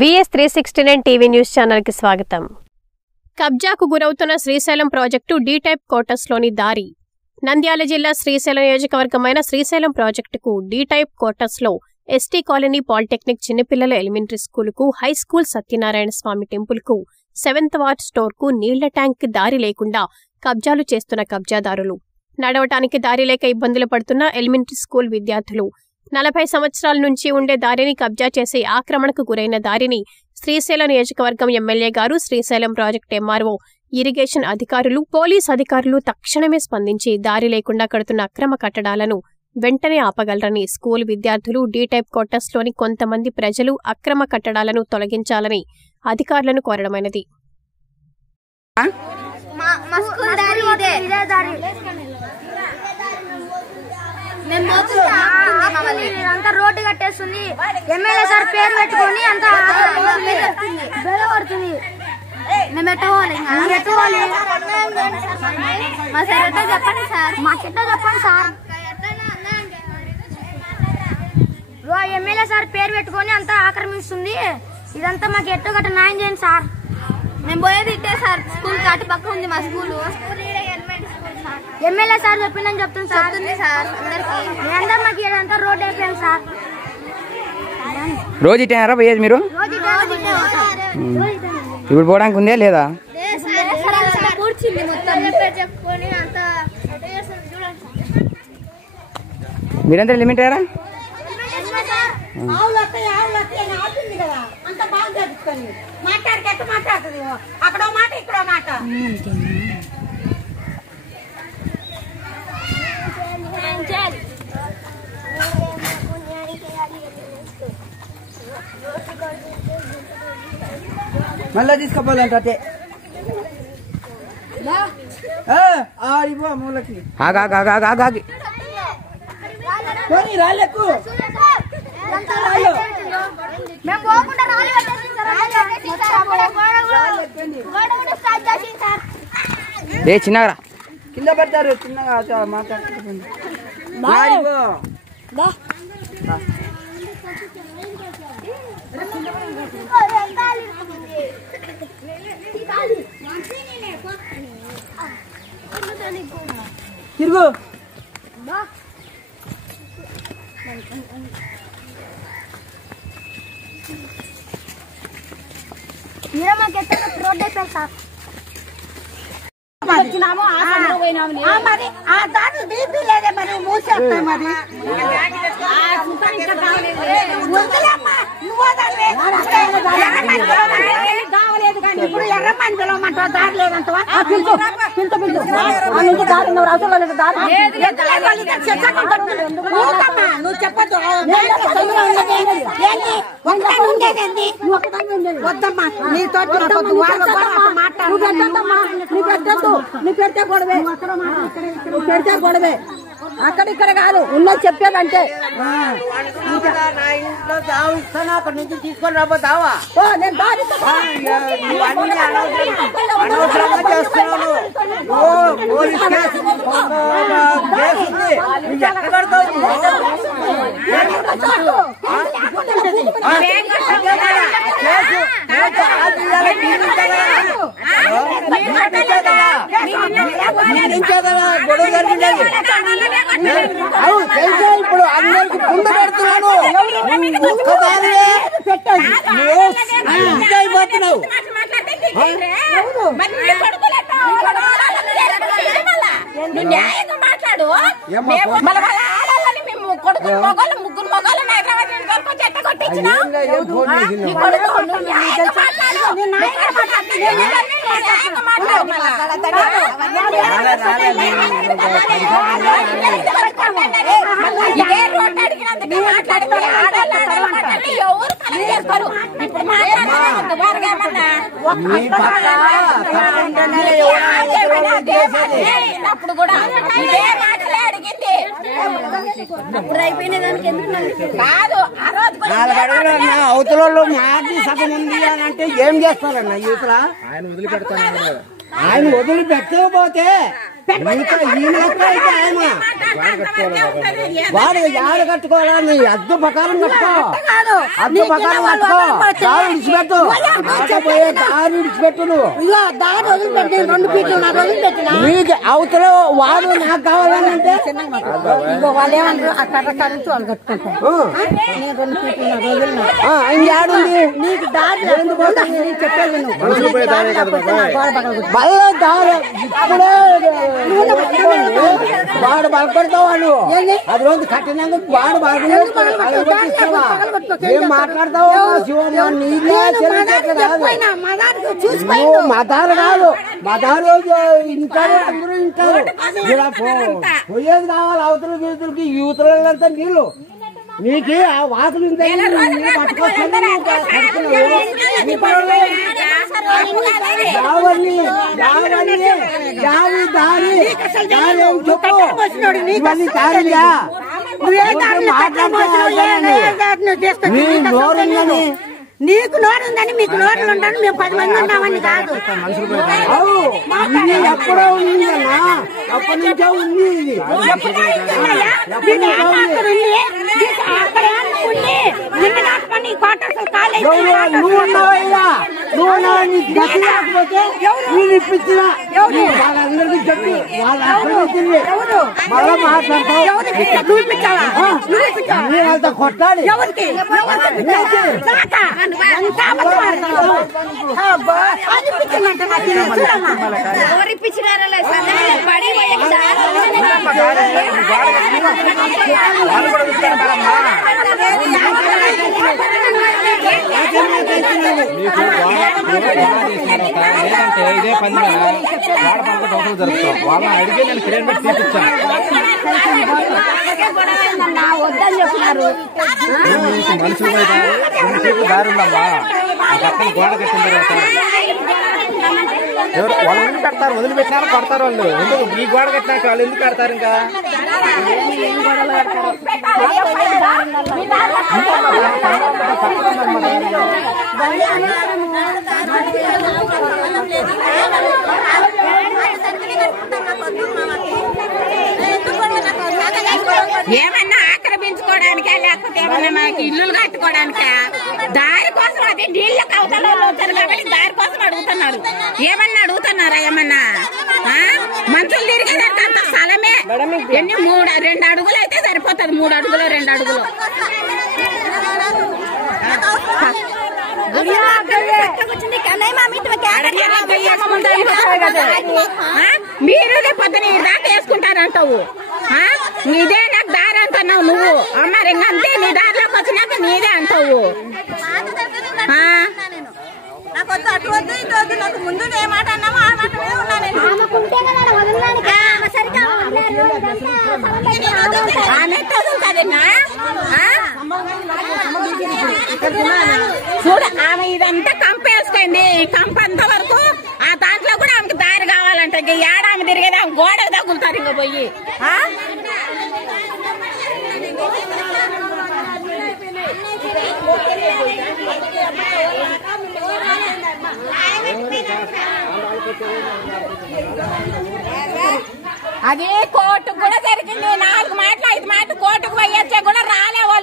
VS369 TV news channel కి స్వాగతం. కబ్జాకు గురవుతున్న శ్రీశైలం ప్రాజెక్టు డి టైప్ క్వార్టర్స్లోని దారి. నంద్యాల జిల్లా శ్రీశైలం నియోజకవర్గమైన శ్రీశైలం ప్రాజెక్టుకు డి టైప్ క్వార్టర్స్లో ఎస్టీ కాలనీ పాలిటెక్నిక్ చిన్నపిల్లల ఎలిమెంటరీ స్కూలుకు, హై స్కూల్ సత్యనారాయణ స్వామి టెంపుల్కు, 7th వార్డ్ స్టోర్కు నీళ్ల ట్యాంక్ దారి లేకుండా కబ్జాలు చేస్తున్న కబ్జాదారులు, నడవటానికి దారి లేక ఇబ్బందులు పడుతున్న ఎలిమెంటరీ స్కూల్ విద్యార్థులు, 40 సంవత్సరాల నుంచి ఉండే దారిని కబ్జా చేసి ఆక్రమణకు గురైన దారిని శ్రీశైలం నియోజకవర్గం ఎమ్మెల్యే గారు, శ్రీశైలం ప్రాజెక్టు ఎంఆర్ఓ, ఇరిగేషన్ అధికారులు, పోలీస్ అధికారులు తక్షణమే స్పందించి దారి లేకుండా కడుతున్న అక్రమ కట్టడాలను వెంటనే ఆపగలరని స్కూల్ విద్యార్థులు, డి టైప్ క్వార్టర్స్లోని కొంతమంది ప్రజలు అక్రమ కట్టడాలను తొలగించాలని అధికారులను కోరడమైనది. రోడ్డు కట్టేస్తుంది, ఎమ్మెల్యే సార్ పేరు పెట్టుకుని అంత పడుతుంది. మేము ఎట్టుకోవాలి, మా సార్ ఎట్టో చెప్పండి సార్, మాకెట్టో చెప్పండి సార్. ఎమ్మెల్యే సార్ పేరు పెట్టుకుని అంతా ఆక్రమిస్తుంది, ఇదంతా మాకు ఎట్టో గట్ట న్యాయం చేయండి సార్. మేము పోయేది ఇట్టే సార్, స్కూల్ అటు పక్క ఉంది మా స్కూల్. ఎమ్మెల్యే సార్ చెప్పిందని చెప్తుంది సార్. అందరూ మాకు ఇదంతా రోడ్ అయిపోయింది సార్. రోజు ఇటేనారా పోయేది మీరు? ఇప్పుడు పోవడానికి ఉందే లేదా? మీరంతా లిమిట్ అయ్యారా? అక్కడ మాట ఇక్కడ మాట. మళ్ళా తీసుకోపోవాలంటే మూలకి ఆగి రాళ్ళకు ఏ చిన్నగా కింద పడతారు, చిన్నగా మాట్లాడుతుంది. తిరుగు మాకు ఎక్కడ రోడ్ అయిపోయింది సార్. మరి ఆ దాంట్లో బీపీ లేదే, మరి మూసేస్తాయి. మరి ఇప్పుడు ఎర్రమని పిలవమంటావా? దారి లేదంటావా? నువ్వు చెప్పద్దు, వద్దమ్మా నీతో పెడితే గొడవే, అక్కడిక్కడ కాదు ఉన్నది చెప్పేదంటే. నా ఇంట్లో దావు ఇస్తాను, అక్కడ నుంచి తీసుకొని రాబోతావా? అనవసరంగా చేస్తున్నాను. పోలీస్ కేసు ఎక్కడ కడతావు? గొడవ జరిగింది. ఇప్పుడు అందరికి పుండు పెడుతున్నాను, అయిపోతున్నావు. మాట్లాడు ముగ్గురు మొగలు అప్పుడు కూడా అడిగింది. అవతల మాది సగం ఉంది అని అంటే ఏం చేస్తారన్న యువతల? ఆయన వదిలిపెట్టకపోతే వాడు యాడ కట్టుకోవాలని అద్దు ప్రకారం కట్టుకో, అద్దు ప్రకారం కట్టుకో, దారి విడిచిపెట్టు, దారి విడిచిపెట్టు. నువ్వు నీకు అవతల వాడు నాకు కావాలంటే వాళ్ళు ఏమన్నారు ఆ కర్ర కరెంట్ వాళ్ళు కట్టుకుంటారు. ఇంకేడుంది నీకు దారి చెప్పేది మళ్ళా దారి ఇప్పుడే వాడు బలపడతావు. వాళ్ళు అది రోజు కట్టినాక వాడు బాగుంటావా? ఏం మాట్లాడతావు శివమ్మ? నీకే నువ్వు మతాలు కాదు, మతాలు ఇంటారు, అందరూ ఇంటారు. ఇలా పోయేది కావాలి అవతల గీతులకి, యూతులంతా నీళ్ళు. నీకు ఆ వాకులు పట్టుకొస్తాను నీకు నోరు ఉందని మీకు నోరులు ఉండని మేము 10 మంది ఉన్నామని కాదు. ఎప్పుడో ఉందన్నా, అప్పటి నుంచే ఉంది. నువ్వు ఉన్నావయ్యా, నువ్వు లేకపోతే నువ్వు ఇప్పించినా వాళ్ళందరికీ చెప్పి వాళ్ళందరికీ మళ్ళా మాట్లాడతావు. నేనంతా కొట్టాలి. లేదంటే ఇదే పని వాడ పనులు దోషాలు జరుగుతాం. వాళ్ళని అడిగి నేను క్రేన్ పెట్టి తీపిచ్చాను. మనుషులు దారి ఉందమ్మా. పక్కన గోడ కట్టిన తర్వాత ఎవరు వాళ్ళు ఎందుకు కడతారు? వదిలిపెట్టినారు కొడతారు వాళ్ళు. ఎందుకు ఈ గోడ కట్టినాక వాళ్ళు ఎందుకు కడతారు? ఇంకా ఏమన్నా ఆక్రమించుకోవడానికే లేకపోతే ఏమన్నా మాకు ఇల్లులు కట్టుకోవడానికే? దారి కోసం అది నీళ్ళ కవతలో వచ్చారు కాబట్టి దారి కోసం అడుగుతున్నారు. ఏమన్నా అడుగుతున్నారా? ఏమన్నా మనుషులు తిరిగేదానికి అంత స్థలమే ఎన్ని 2 అడుగులు అయితే సరిపోతుంది. 3 అడుగులు 2 అడుగులు మీరు లేకపోతే నీ దాకా వేసుకుంటారంటావు. నీదే నాకు దారి అంటున్నావు నువ్వు. మరి ఇంకంతే, నీ దారిలోకి వచ్చినాక నీదే అంటావు. నాకు ముందు ఏ మాట అన్నామో ఆ మాట చూడ. ఆమె ఇదంతా కంపేసుకుంది. ఈ కంప అంత వరకు ఆ దాంట్లో కూడా ఆమెకి దారి కావాలంటే ఇంక ఏడామె తిరిగేది ఆమె గోడకు తగులుతారు ఇంకా పోయి. అది కోర్టుకు కూడా జరిగింది. 4 మాటలు 5 మాటలు కోర్టుకు పోయొచ్చే కూడా రాలే వాళ్ళు.